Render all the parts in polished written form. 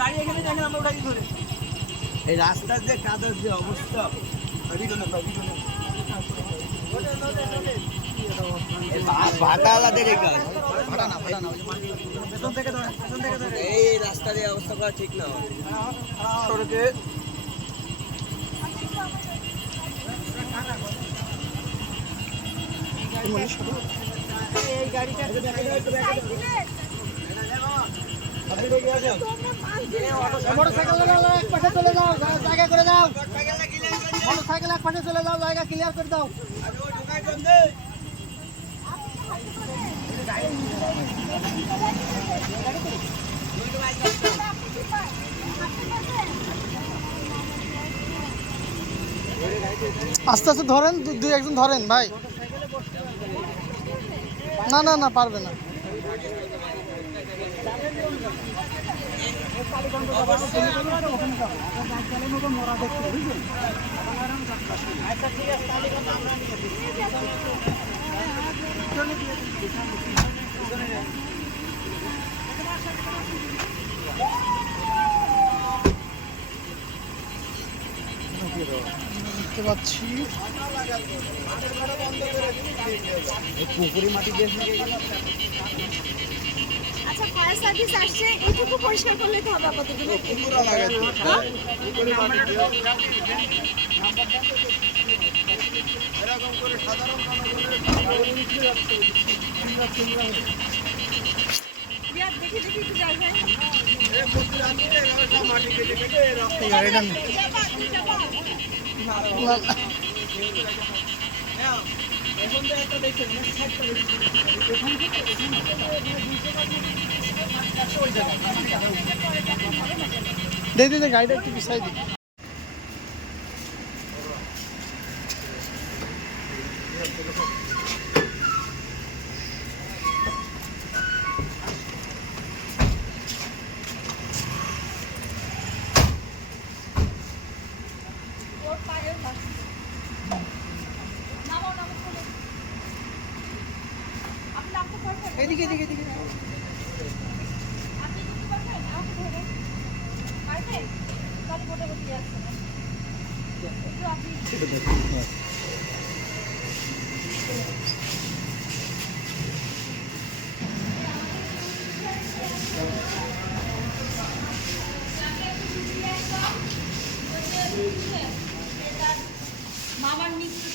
গাড়ি এখানে দেখেন আমরা উঠাই ধরে এই রাস্তার যে কাদার যে অবস্থা এই রাস্তার এই অবস্থা করা ঠিক না সড়কে এই গাড়িটা মোটরসাইকেল এক পাশে চলে যাও, জায়গা করে দাও। মোটরসাইকেল এক পাশে চলে যাও, জায়গা ক্লিয়ার করে দাও। আস্তে আস্তে ধরেন, দুই একজন ধরেন ভাই। না না না, পারবে না। দেখতে পাচ্ছি পুকুরি মাটি দিয়ে আচ্ছা, ফায়ার সার্ভিস আসছে, এইটুকু পরিষ্কার করলে তো হবে আপাতত। এরকম করে সাধারণ দেখি একটু জায়গায় মাটি কেটে কেটে দে গাড়িটা একটু পিছাই দিই। এদিকে এদিকে এদিকে আপনি কি করবেন? আমাকে ধরে পারবেন? তাহলে মোটামুটি আসছে না। মামার মৃত্যু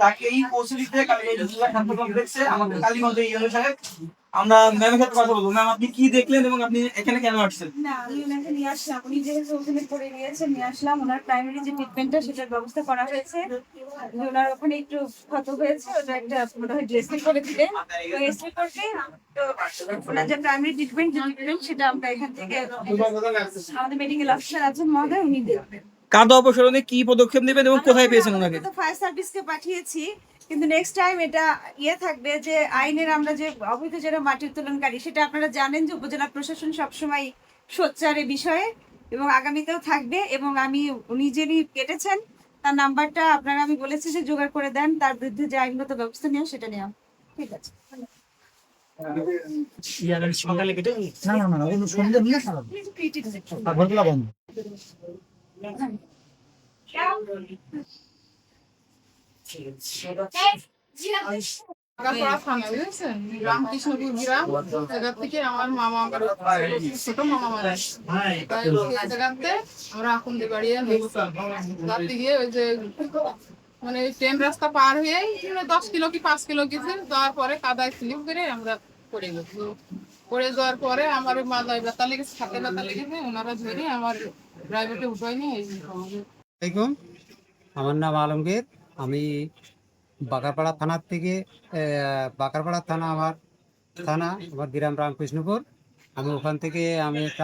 তাকে এই পৌঁছে দিতে কমপ্লেক্সে আমাদের কালীগঞ্জ ইউনো সাহেব আমরা ম্যামের সাথে কথা বলবো। ম্যাম, আপনি কি দেখলেন এবং আপনি এখানে কেন আসছেন? না, আমি ওনাকে নিয়ে আসলাম, উনি যেহেতু ওখানে পড়ে গিয়েছেন, নিয়ে আসলাম। ওনার প্রাইমারি যে ট্রিটমেন্টটা সেটার ব্যবস্থা করা হয়েছে। ওনার ওখানে একটু ক্ষত হয়েছে, ওটা একটা মনে হয় ড্রেসিং করে দিলেন। ওই ড্রেসিং করতে তো ওনার যে প্রাইমারি ট্রিটমেন্ট সেটা আমরা এখান থেকে আমাদের মেডিকেল অফিসার আছেন মহোদয়, উনি দেখবেন। কাদা অপসারণে কি পদক্ষেপ নেবেন এবং কোথায় পেয়েছেন ওনাকে? ফায়ার সার্ভিসকে পাঠিয়েছি, কিন্তু নেক্সট টাইম এটা থাকবে যে আইনের আমরা যে অবৈধ যারা মাটি উত্তোলনকারী, সেটা আপনারা জানেন যে উপজেলা প্রশাসন সবসময় সোচ্চার এ বিষয়ে, এবং আগামীতেও থাকবে। এবং আমি উনি যিনি কেটেছেন তার নাম্বারটা আপনারা আমি বলেছি যে জোগাড় করে দেন, তার বিরুদ্ধে যে আইনগত ব্যবস্থা নেওয়া সেটা নেওয়া। ঠিক আছে। সকালে কেটে বন্ধ। কাকাপাড়া থানা বুঝেছেন, রামকৃষ্ণপুর গ্রাম। জায়গা থেকে আমার মামা, আমার ছোট মামা মারা গেছে। তাই সেই জায়গাতে আমরা এখন বাড়িয়ে রাতে গিয়ে ওই যে মানে ট্রেন রাস্তা পার হয়েই 10 কিলো কি 5 কিলো গেছে, যাওয়ার পরে কাদায় স্লিপ করে আমরা পড়ে গেছি। পড়ে যাওয়ার পরে আমার মাথায় ব্যথা লেগেছে, হাতে ব্যথা লেগেছে, ওনারা ধরে আমার প্রাইভেটে উঠায়নি। আসসালামাইকুম, আমার নাম আলমগীর। আমি বাঁকারপাড়া থানার থেকে বাঁকারপাড়া থানা আমার গ্রাম রামকৃষ্ণপুর। আমি ওখান থেকে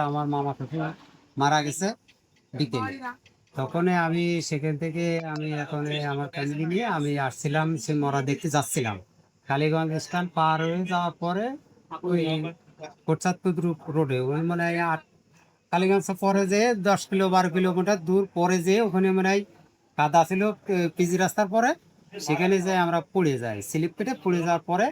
আমার মামা শ্বশুর মারা গেছে বিকেলে। তখনই আমি সেখান থেকে এখন আমার ফ্যামিলি নিয়ে আমি আসছিলাম, সে মরা দেখতে যাচ্ছিলাম। কালীগঞ্জ স্ট্যান্ড পার হয়ে যাওয়ার পরে ওই কোটচাঁদপুর রোডে ওই মানে কালীগঞ্জ পরে যেয়ে 10 কিলো 12 কিলোমিটার দূর পরে যেয়ে ওখানে মানে কাদা ছিল পিজি রাস্তার পরে, সেখানে যেয়ে আমরা পড়ে যাই। স্লিপ কেটে পড়ে যাওয়ার পরে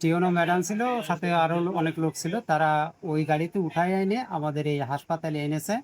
টিওনো ম্যাডাম ছিল, সাথে আরো অনেক লোক ছিল, তারা ওই গাড়িতে উঠায় এনে আমাদের এই হাসপাতালে এনেছে।